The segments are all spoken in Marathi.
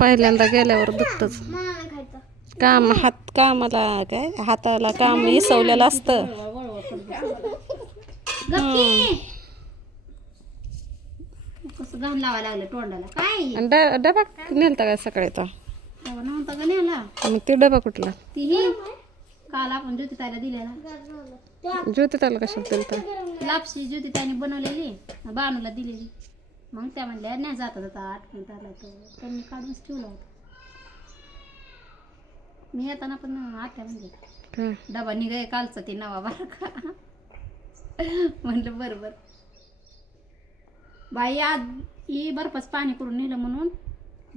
पहिल्यांदा गेल्यावर दुखत काम हात कामाला काय हाताला काम इसवलेलं असतं कसं घाम लावा लागलं तोंडाला काय डबा नेलता का सकाळी तो तेव्हा नव्हता का नेला मग ते डबा कुठला तीही काल आपण ज्योतिताला दिलेला ज्योती त्याला कशाला दिलता लापशी ज्योतिताने बनवलेली बानूला दिलेली मग त्या म्हणल्या नाही जाता जाता आठवण आला तो त्यांनी काढून ठेवला होता मी येताना पण आत्या म्हणजे डबा निघाय कालचा ते नवा का म्हणलं बरोबर बाई ही बर्फच पाणी करून नेलं म्हणून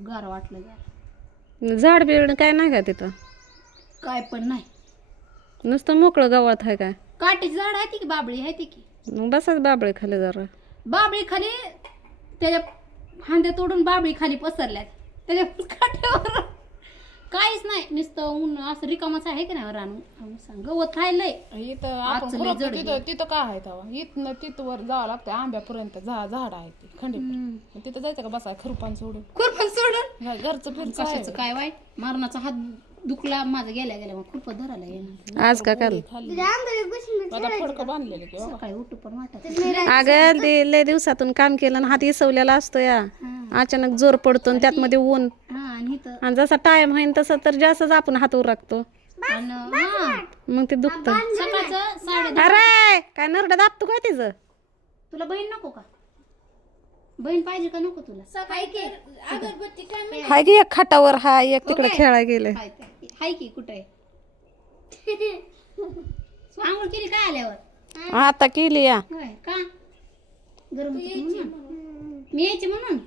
गार वाटलं जरा झाड बिड काय नाही का तिथं काय पण नाही नुसतं मोकळं गवत आहे काय काटेची झाड आहे ती की बाबळी आहे ती की मग बसाच बाबळे खाली जरा बाबळी खाली त्याच्या फांद्या तोडून बाबळी खाली पसरल्यात त्याच्या काठ्यावर काहीच नाही नुसतं ऊन असं रिकामच आहे की नाही रान सांग गवत खायलंय इथं आपण तिथं काय आहे तेव्हा इथं तिथं वर जावं लागतं आंब्यापर्यंत झाड आहे ती खंडी तिथं जायचं का बसाय खुरपान सोडून खुरपान सोडून घरचं फिर कशाचं काय वाय मारणाचा हात दुखला माझा गेल्या गेल्या मग खूप धरायला आज का काल हो अगं लय दिवसातून काम केलं आणि हात इसवलेला असतो या अचानक जोर पडतो आणि त्यात मध्ये ऊन आणि जसा टाइम होईन तसं तर जास्तच आपण हातवर राखतो मग ते दुखत सकाळचं साडे अरे काय नरडा दाबतो काय तिचं तुला बहीण नको का बहीण पाहिजे का नको तुला सकाळी की अगरबत्ती काय मिळाली? हाय की एक खाटावर हाय एक तिकडे ओके. गेले हाय की कुठे आंघोळ केली काय आल्यावर आता केली या होय का गरम होतं मी यायचे म्हणून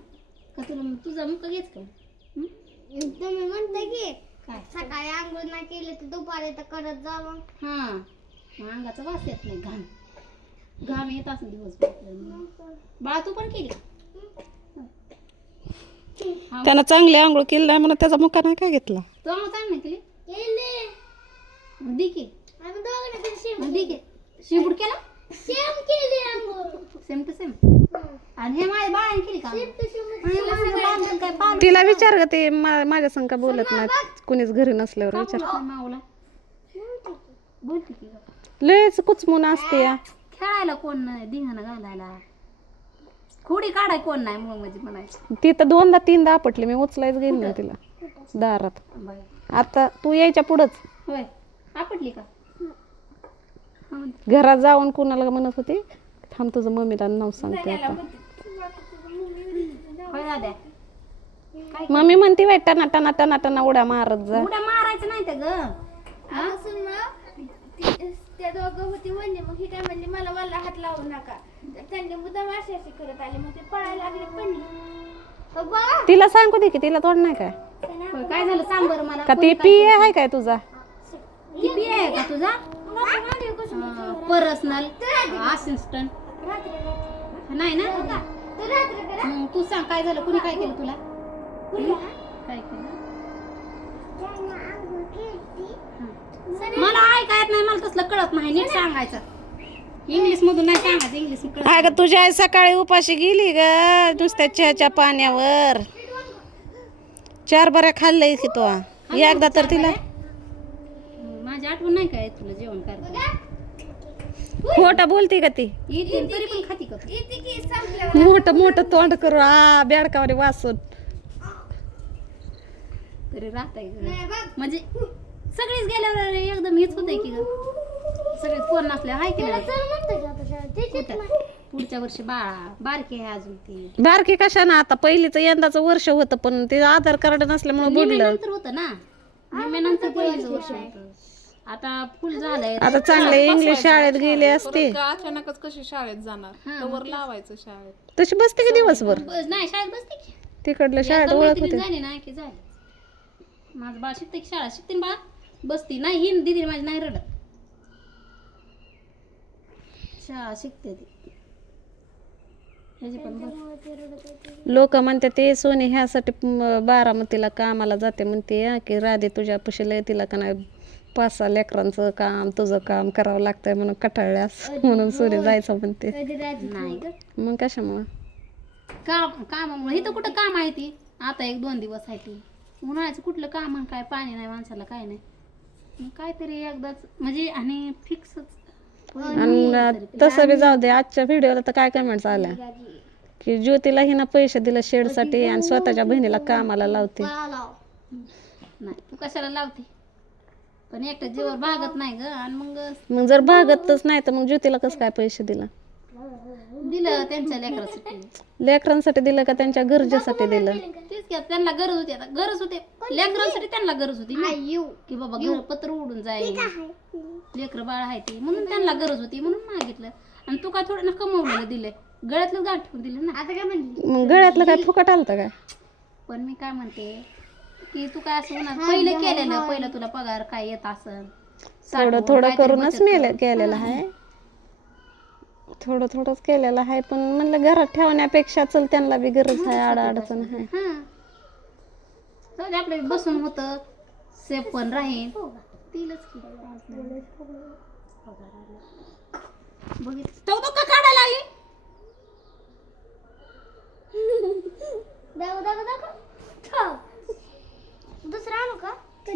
का तुला तुझा मुका घेत का तुम्ही म्हणते की काय सकाळी आंघोळ नाही केली तर दुपारी तर करत जावं हा अंगाचं भास वास येत नाही घाम घाम येत असं दिवस बाळा तू पण केली त्यांना त्यानं चांगली आंघोळ केली नाही म्हणून त्याचा मुका नाही काय घेतला तू आंघोळ चांगली नाही केली केली आम्ही दोघं शिव केला सेम केले सेम टू सेम आणि हे केली का तिला विचार ग ते माझ्या संग का बोलत नाही कुणीच घरी नसल्यावर विचार लयच कुच मुन लयच कुचमून असते या खेळायला कोण नाही दिंगाना घालायला खोडी काढाय कोण नाही मग म्हणजे म्हणायचं ती तर दोनदा तीनदा आपटली मी उचलायच गेली ना तिला दारात आता तू यायच्या पुढच होय आपटली का घरा जाऊन कोणाला म्हणत होती थांब तुझं मम्मीला नाव सांगते आता मम्मी म्हणते वाईट टना टना टना टना उड्या मारत जा उड्या मारायचं नाही तर ग त्या दोघं होती म्हणजे मग हिटा म्हणली मला मला हात लावू नका त्यांनी मुद्दाम अशी अशी करत आले मग ते पळायला लागले पडली हो तिला सांगू दे की तिला तोड नाही काय काय झालं सांग बरं मला का ती पी आहे काय तुझा ती पी आहे का तुझा पर्सनल असिस्टंट नाही ना तू सांग काय झालं कुणी काय केलं तुला काय केलं मला ऐकायत नाही मला तसलं कळत नाही नीट सांगायचं इंग्लिश मधून नाही सांगायचं इंग्लिश अगं तुझ्या आई सकाळी उपाशी गेली ग नुसत्या चहाच्या पाण्यावर चार बऱ्या खाल्लं की एकदा तर तिला माझी आठवण नाही काय तुला जेवण कर खोटा बोलते का ती मोठ मोठ तोंड करू आ बेडकावर वासून म्हणजे सगळीच गेल्यावर एकदम हेच होत की सगळे कोण नसले हाय की पुढच्या वर्षी बाळा बारकी आहे अजून ती बारकी कशा ना आता तर यंदाचं वर्ष होतं पण ते आधार कार्ड नसल्यामुळे बुडलं होतं ना नंतर पहिलीच वर्ष होतं आता फुल झालंय आता चांगले इंग्लिश शाळेत गेले असते का अचानकच कशी शाळेत जाणार तवर लावायचं शाळेत तशी बसते की दिवसभर बस नाही शाळेत बसते की तिकडल्या शाळेत ओळख होते झाली ना की झाली माझं बाळ शिकते की शाळा शिकते बा बसती नाही ही दिदी माझी नाही रडत शाळा शिकते ती लोक म्हणते ते सोने ह्यासाठी बारामतीला कामाला जाते म्हणते की राधे तुझ्या लय तिला का नाही पाच सहा लेकरांचं काम तुझं काम करावं लागतंय म्हणून कटाळल्यास म्हणून सूर्य जायचं म्हणते नाही मग कशामुळं काम कामामुळे इथं कुठं काम आहे ती आता एक दोन दिवस आहे ती उन्हाळ्याचं कुठलं काम आणि काय पाणी नाही माणसाला काय नाही काहीतरी एकदाच म्हणजे आणि आणि तसं बी जाऊ दे आजच्या व्हिडिओला तर काय कमेंट्स आल्या की ज्योतीला हिनं पैसे दिले शेडसाठी आणि स्वतःच्या बहिणीला कामाला लावते नाही तू कशाला लावते पण एकट्या जीवावर भागत नाही ग आणि मग मग जर भागतच नाही तर मग ज्योतीला कसं काय पैसे दिला दिलं त्यांच्या लेकरांसाठी लेकरांसाठी दिलं का त्यांच्या गरजेसाठी दिलं त्यांना गरज होती आता गरज होते लेकरांसाठी त्यांना गरज होती येऊ की बाबा घर पत्र उडून जाईल लेकर बाळ आहे ते म्हणून त्यांना गरज होती म्हणून मागितलं आणि तू काय थोडं ना कमवलं दिलं गळ्यातलं गाठ दिलं ना आता काय म्हणली गळ्यातलं काय फुकट आलं का काय पण मी काय म्हणते की तू काय असं म्हणा पहिले केलेलं पहिलं तुला पगार काय येत असं थोडं थोडं करूनच केलेलं आहे थोडं थोडंच केलेलं आहे पण म्हणलं घरात ठेवण्यापेक्षा चल त्यांना बी गरज म्हणजे आहे आड अडचण आहे बसून होतं सेफ पण राहील हो. का काढायला दाखव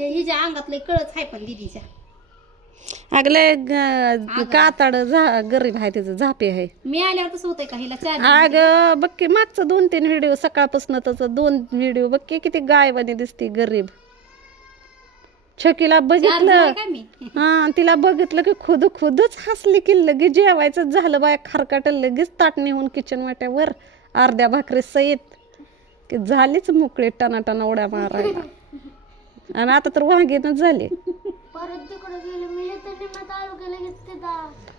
हे हिच्या कळच आहे पण दिदीच्या अगले कातड गरीब आहे त्याचं झापे आहे मी आल्यावर तसं होतंय का हिला चार अग बक्की मागचं दोन तीन व्हिडिओ सकाळपासून त्याचं दोन व्हिडिओ बक्के किती गायवानी दिसती गरीब छकीला बघितलं हा तिला बघितलं की खुद खुदच हसली की लगेच जेवायचं झालं बाया खारकाट लगेच ताट नेऊन किचन वाट्यावर अर्ध्या भाकरी सईत की झालीच मोकळी टनाटना उड्या मारायला आणि आता तर वांगेनच झाले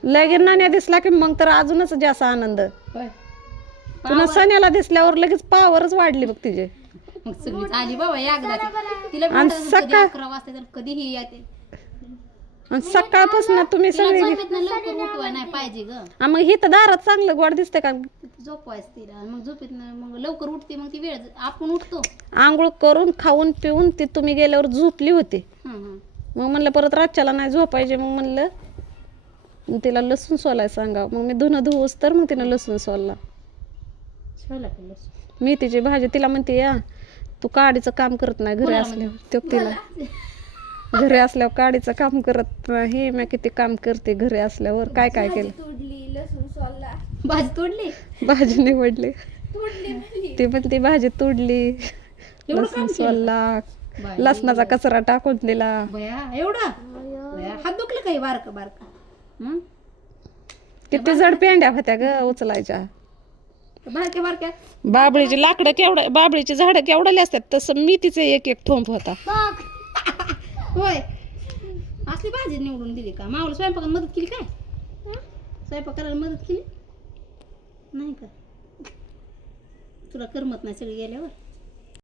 लगेच नाण्या दिसला की मग तर अजूनच जास्त आनंद पुन्हा सण्याला दिसल्यावर लगेच पावरच वाढली बघ तिचे बाबा तिला आणि सकाळ- वाजता आणि सकाळपासून तुम्ही सगळे नाही पाहिजे ग मग हे तर दारात चांगलं गोड दिसते का झोपवायच तिला मग मग लवकर उठते मग ती वेळ आपण उठतो आंघोळ करून खाऊन पिऊन ती तुम्ही गेल्यावर झोपली होती मग म्हणलं परत रातच्याला नाही झोपायचे मग म्हणलं मग तिला लसूण सोलाय सांगा मग मी धुणं धुवस तर मग तिनं लसूण सोलला मेथीची भाजी तिला म्हणते या तू काडीचं काम करत नाही घरी असल्यावर तिला घरी असल्यावर काडीचं काम करत नाही मी किती काम करते घरी असल्यावर काय काय केलं लसूण सोलला भाजी तोडली भाजी निवडली ती पण ती भाजी तोडली लसूण सोलला लसणाचा कचरा टाकून दिला एवढा किती जड पेंड्या होत्या ग उचलायच्या बाबळीची लाकडं केवढ बाबळीची झाडं केवढली असतात तसं मी तिचे एक एक थोंप होता होय असली भाजी निवडून दिली का मावळ स्वयंपाकात मदत केली काय स्वयंपाक करायला मदत केली नाही का तुला करमत नाही सगळी गेल्यावर